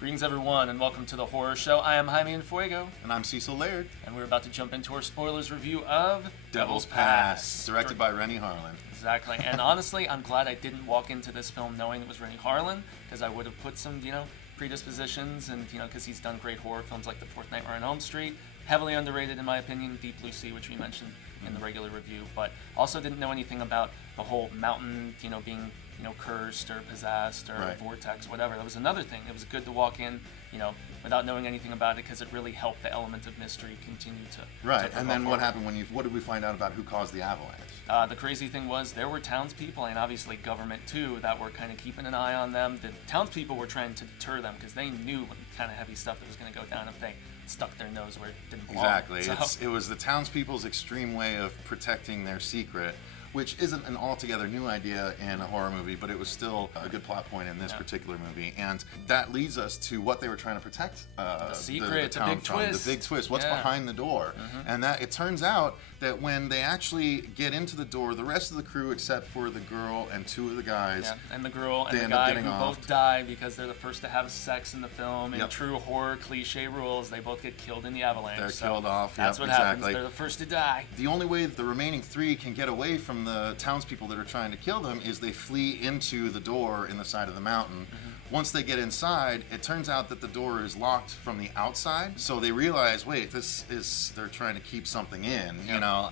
Greetings everyone and welcome to the Horror Show. I am Jaime Fuego. And I'm Cecil Laird. And we're about to jump into our spoilers review of Devil's Pass. Directed by Rennie Harlin. Exactly. And honestly, I'm glad I didn't walk into this film knowing it was Rennie Harlin, because I would have put some, predispositions and, because he's done great horror films like The Fourth Nightmare on Elm Street. Heavily underrated in my opinion, Deep Blue Sea, which we mentioned in the regular review, but also didn't know anything about the whole mountain, being cursed or possessed or vortex, whatever. That was another thing. It was good to walk in, without knowing anything about it, because it really helped the element of mystery continue to Right. And then what happened what did we find out about who caused the avalanche? The crazy thing was there were townspeople and obviously government too that were kind of keeping an eye on them. The townspeople were trying to deter them because they knew what kind of heavy stuff that was going to go down if they stuck their nose where it didn't belong. Exactly. So. It was the townspeople's extreme way of protecting their secret, which isn't an altogether new idea in a horror movie, but it was still a good plot point in this particular movie. And that leads us to what they were trying to protect the secret, the town big from. Twist. The big twist. What's behind the door? And that it turns out that when they actually get into the door, the rest of the crew, except for the girl and two of the guys, and the girl and the guy who both die because they're the first to have sex in the film. In true horror cliche rules, they both get killed in the avalanche. They're killed off. That's what happens. They're the first to die. The only way the remaining three can get away from the townspeople that are trying to kill them is they flee into the door in the side of the mountain. Once they get inside, it turns out that the door is locked from the outside. So they realize, wait, they're trying to keep something in,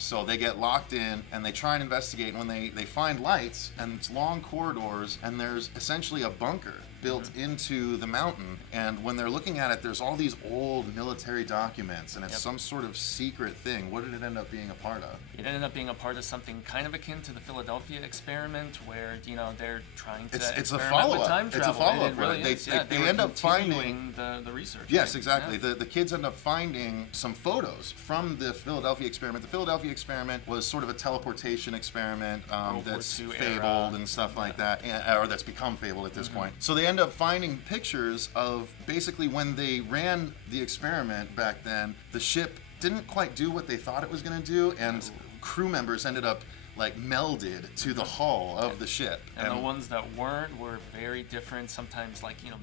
So they get locked in and they try and investigate. And when they find lights and it's long corridors and there's essentially a bunker built into the mountain. And when they're looking at it, there's all these old military documents and it's some sort of secret thing. What did it end up being a part of? It ended up being a part of something kind of akin to the Philadelphia experiment where, they're trying to it's a experiment follow-up. with time travel. It's a follow-up. It really They is. They end up finding the research. Yes, exactly. The kids end up finding some photos from the Philadelphia experiment. The Philadelphia experiment was sort of a teleportation experiment that's fabled and stuff like that, or that's become fabled at this point. So they end up finding pictures of basically when they ran the experiment back then, the ship didn't quite do what they thought it was going to do, and crew members ended up melded to the hull of the ship. And the ones that weren't were very different, sometimes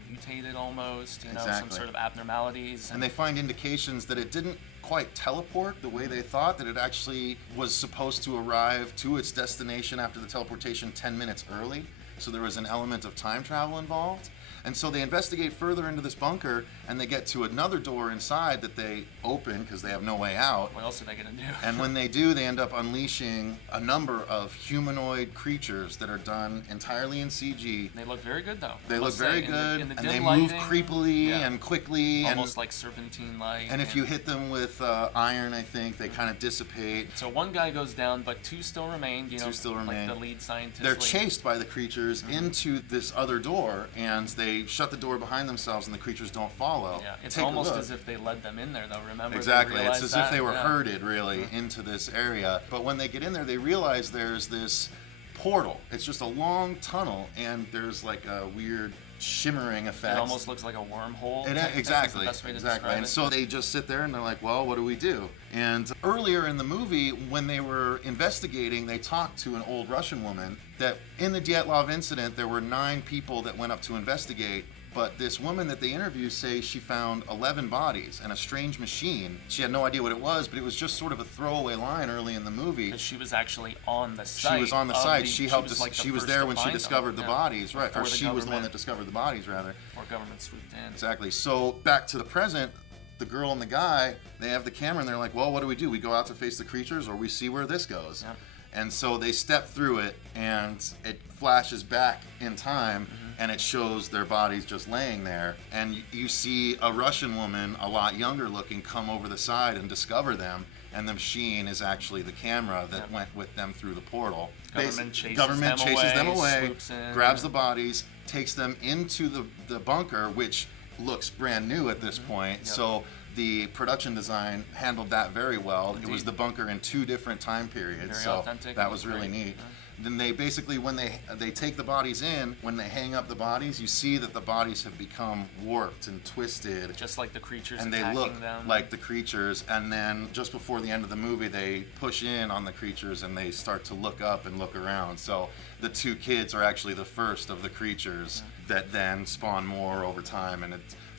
mutated almost, some sort of abnormalities. And they find indications that it didn't quite teleport the way they thought, that it actually was supposed to arrive to its destination after the teleportation 10 minutes early. So there was an element of time travel involved. And so they investigate further into this bunker, and they get to another door inside that they open because they have no way out. What else are they going to do? And when they do, they end up unleashing a number of humanoid creatures that are done entirely in CG. They look very good, though. They look very good, in the and they lighting, move creepily and quickly. Almost like serpentine light. And if you hit them with iron, I think, they kind of dissipate. So one guy goes down, but two still remain. Two still remain. Like the lead scientist. They're chased by the creatures into this other door, and they shut the door behind themselves, and the creatures don't follow. Yeah, it's almost as if they led them in there, though. Remember? Exactly. It's as if they were herded, really, into this area. But when they get in there, they realize there's this portal. It's just a long tunnel, and there's like a weird shimmering effect. It almost looks like a wormhole. Exactly. And so they just sit there and they're like, well, what do we do? And earlier in the movie, when they were investigating, they talked to an old Russian woman that in the Dyatlov incident, there were 9 people that went up to investigate. But this woman that they interviewed says she found 11 bodies and a strange machine. She had no idea what it was, but it was just sort of a throwaway line early in the movie. Because she was actually on the site. She was on the site. She helped us. She was there when she discovered the bodies, right? Or she was the one that discovered the bodies, rather. Or government swooped in. Exactly. So back to the present, the girl and the guy, they have the camera and they're like, well, what do? We go out to face the creatures, or we see where this goes. Yep. And so they step through it, and it flashes back in time. And it shows their bodies just laying there. And you see a Russian woman, a lot younger looking, come over the side and discover them. And the machine is actually the camera that went with them through the portal. Government chases them away, grabs the bodies, takes them into the bunker, which looks brand new at this point. Yep. So the production design handled that very well. Indeed. It was the bunker in 2 different time periods. Very so authentic. That was really neat. Then they basically, when they take the bodies in, when they hang up the bodies, you see that the bodies have become warped and twisted. Just like the creatures and attacking them. And they look like the creatures. And then just before the end of the movie, they push in on the creatures and they start to look up and look around. So the 2 kids are actually the first of the creatures that then spawn more over time. And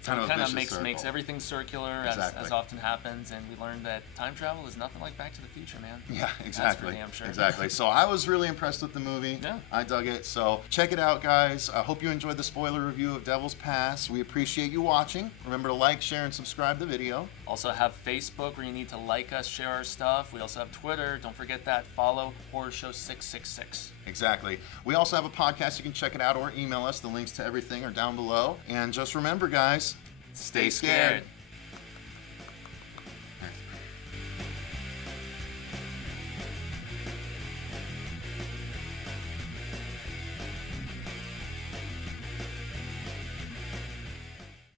kind of a vicious circle. makes everything circular, as often happens, and we learned that time travel is nothing like Back to the Future, man. Yeah, exactly. That's for damn sure. Exactly. So I was really impressed with the movie. Yeah. I dug it. So check it out, guys. I hope you enjoyed the spoiler review of Devil's Pass. We appreciate you watching. Remember to like, share, and subscribe the video. Also have Facebook where you need to like us, share our stuff. We also have Twitter. Don't forget that. Follow Horror Show 666. Exactly. We also have a podcast. You can check it out or email us. The links to everything are down below. And just remember, guys, stay scared.